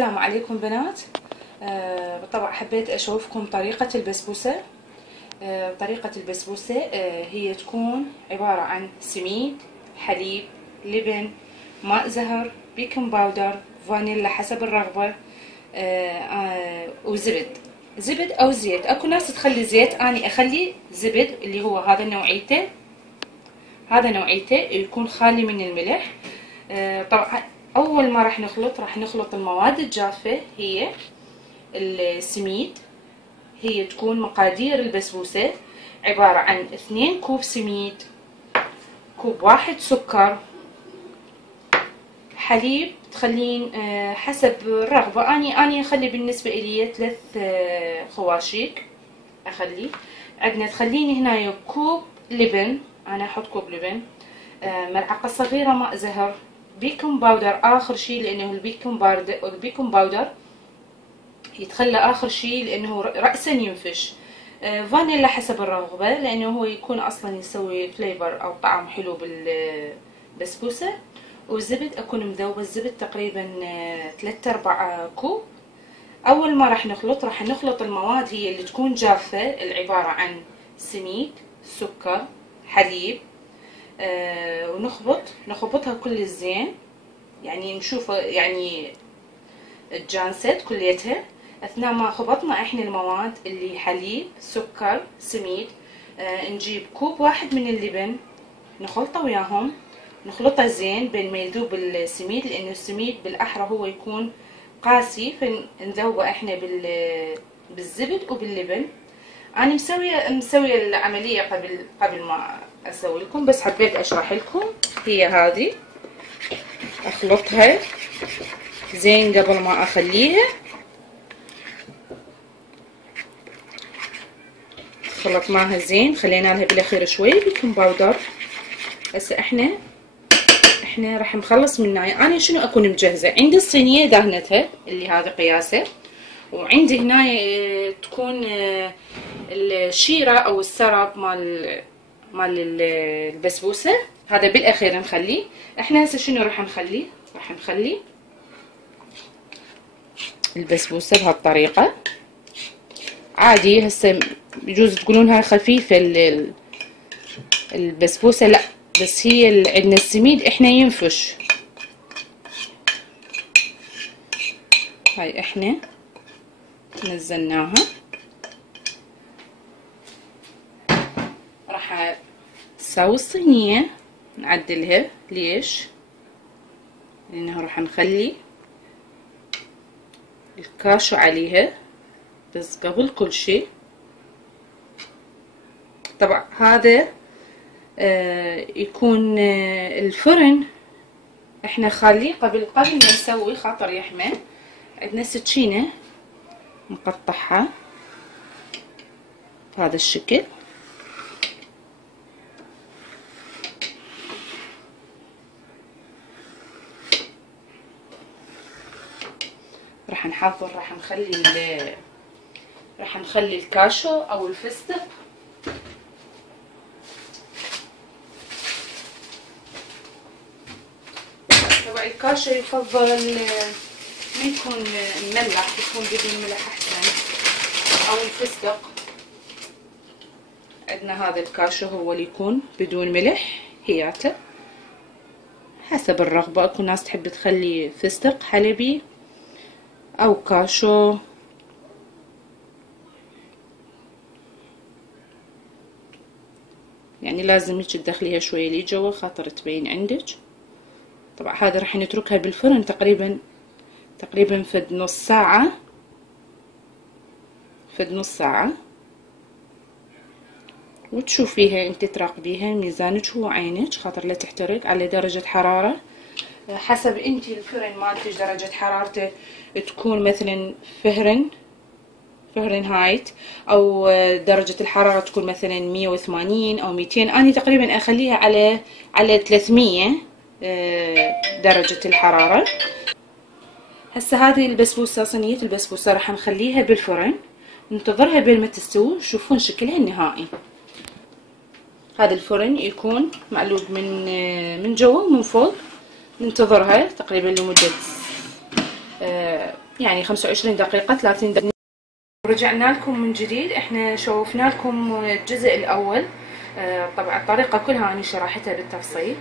السلام عليكم بنات. بالطبع حبيت اشوفكم طريقة البسبوسة. طريقة البسبوسة هي تكون عبارة عن سميد، حليب، لبن، ماء زهر، بيكنج باودر، فانيلا حسب الرغبة، زبد او زيت. اكو ناس تخلي زيت، اني اخلي زبد اللي هو هذا نوعيته يكون خالي من الملح. طبعا اول ما راح نخلط المواد الجافة. هي السميد، هي تكون مقادير البسبوسة عبارة عن 2 كوب سميد، كوب واحد سكر، حليب تخلين حسب الرغبة. اني اخلي بالنسبة الي 3 خواشيك اخلي. عندنا تخليني هنا كوب لبن، انا احط كوب لبن، ملعقة صغيرة ماء زهر، بيكنج باودر اخر شي لانه البيكنج باودر يتخلى اخر شي لانه رأسا ينفش. فانيلا حسب الرغبة لانه هو يكون اصلا يسوي فليفر او طعم حلو بالبسبوسة. والزبد اكون مذوبة الزبد تقريبا 3/4 كوب. اول ما راح نخلط المواد هي اللي تكون جافة، العبارة عن سميد، سكر، حليب، ونخبطها كل زين، يعني نشوف يعني تجانست كليتها. اثناء ما خبطنا احنا المواد اللي حليب، سكر، سميد، نجيب كوب واحد من اللبن نخلطه وياهم، نخلطه زين بين ما يذوب السميد، لانه السميد بالاحرى هو يكون قاسي، فنذوبه احنا بالزبد وباللبن. انا مسويه العمليه قبل ما اسوي لكم، بس حبيت اشرح لكم. هي هذه اخلطها زين قبل ما اخليها. خلطناها زين، خلينا لها بالاخير شوي بيكنج باودر. هسه احنا راح نخلص من هاي. انا شنو اكون مجهزه؟ عندي الصينيه دهنتها اللي هذا قياسه، وعندي هنا تكون الشيره او السرب مال البسبوسه. هذا بالاخير نخليه. احنا هسه شنو راح نخلي البسبوسه بهالطريقه عادي. هسه بجوز تقولون هاي خفيفه البسبوسه، لا، بس هي عندنا السميد احنا ينفش. هاي احنا نزلناها. راح نساوي الصينيه نعدلها. ليش؟ لانه راح نخلي الكاشو عليها. بس قبل كل شيء طبعا هذا يكون الفرن احنا خاليه قبل ما نسوي، خاطر يحمى. عندنا سكينه نقطعها بهذا الشكل. راح نخلي الكاشو او الفستق. طبعا الكاشو يفضل ما يكون مملح، يكون بدون ملح احسن، او الفستق. عندنا هذا الكاشو هو اللي يكون بدون ملح، هياته حسب الرغبة. اكو ناس تحب تخلي فستق حلبي او كاشو. يعني لازم هيك تدخليها شوية لي جوا خاطر تبين عندك. طبعا هذا راح نتركها بالفرن تقريبا فد نص ساعة، وتشوفيها انت تراقبيها ميزانك هو عينك خاطر لا تحترق، على درجة حرارة حسب انت الفرن مالتك درجة حرارته تكون مثلا فهرنهايت، او درجة الحرارة تكون مثلا 180 او 200. انا تقريبا اخليها على 300 درجة الحرارة. هسه هذه البسبوسة، صينية البسبوسة راح نخليها بالفرن، ننتظرها بين ما تستوي. شوفون شكلها النهائي. هذا الفرن يكون معلوق من جوا ومن فوق. ننتظرها تقريبا لمدة يعني 25 دقيقة 30 دقيقة. رجعنا لكم من جديد. احنا شوفنا لكم الجزء الاول. طبعا الطريقة كلها أنا شرحتها بالتفصيل.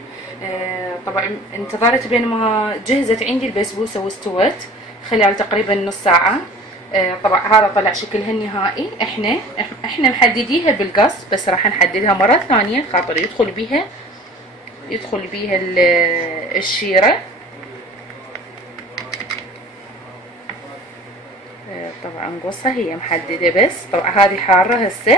طبعا انتظرت بين ما جهزت عندي البسبوسة واستوت خلال تقريبا نص ساعة. طبعا هذا طلع شكلها النهائي. احنا محدديها بالقص، بس راح نحددها مرة ثانية خاطر يدخل بيها الشيرة. طبعا قصها هي محددة، بس طبعا هذه حارة هسه.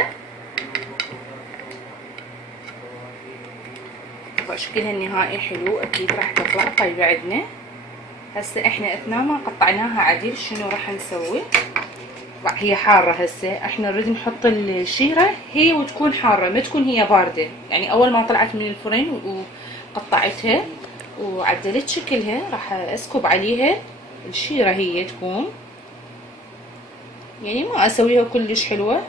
طبعا شكلها النهائي حلو، اكيد راح تطلع طيبة عندنا. هسه احنا اثناء ما قطعناها عديل شنو راح نسوي؟ طبعا هي حارة هسه، احنا نريد نحط الشيرة هي وتكون حارة، ما تكون هي باردة. يعني اول ما طلعت من الفرن وقطعتها وعدلت شكلها راح اسكب عليها الشيرة، هي تكون يعني ما اسويها كلش حلوة،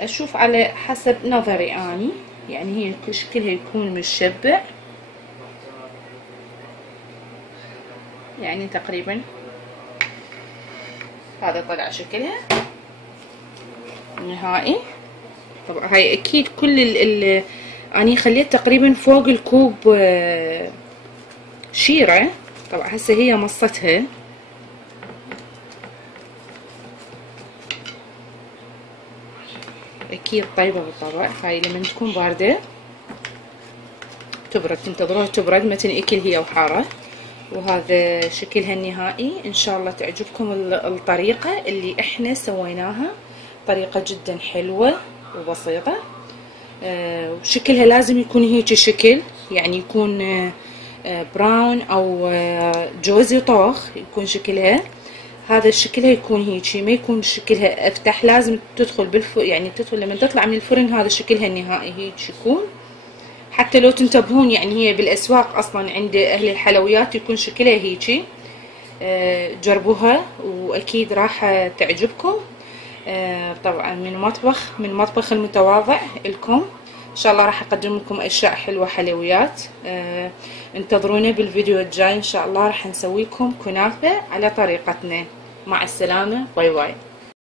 اشوف على حسب نظري اني. يعني هي شكلها يكون متشبع، يعني تقريبا هذا طلع شكلها نهائي. طبعا هاي اكيد كل اني خليت تقريبا فوق الكوب شيرة. طبعا هسه هي مصتها. اكيد طيبة بالطبع. هاي لما تكون باردة تبرد، تنتظروها تبرد ما تنأكل هي وحارة. وهذا شكلها النهائي. ان شاء الله تعجبكم الطريقة اللي احنا سويناها، طريقة جدا حلوة وبسيطة. وشكلها لازم يكون هيك شكل، يعني يكون براون او جوزي طوخ يكون شكلها. هذا شكلها يكون هيك، ما يكون شكلها افتح. لازم تدخل يعني تدخل لما تطلع من الفرن هذا شكلها النهائي هيك يكون. حتى لو تنتبهون يعني هي بالاسواق اصلا عند اهل الحلويات يكون شكلها هيجي. جربوها واكيد راح تعجبكم. طبعا من مطبخ المتواضع لكم. ان شاء الله راح اقدم لكم اشياء حلوه حلويات. انتظرونا بالفيديو الجاي ان شاء الله راح نسوي لكم كنافه على طريقتنا. مع السلامه، باي باي.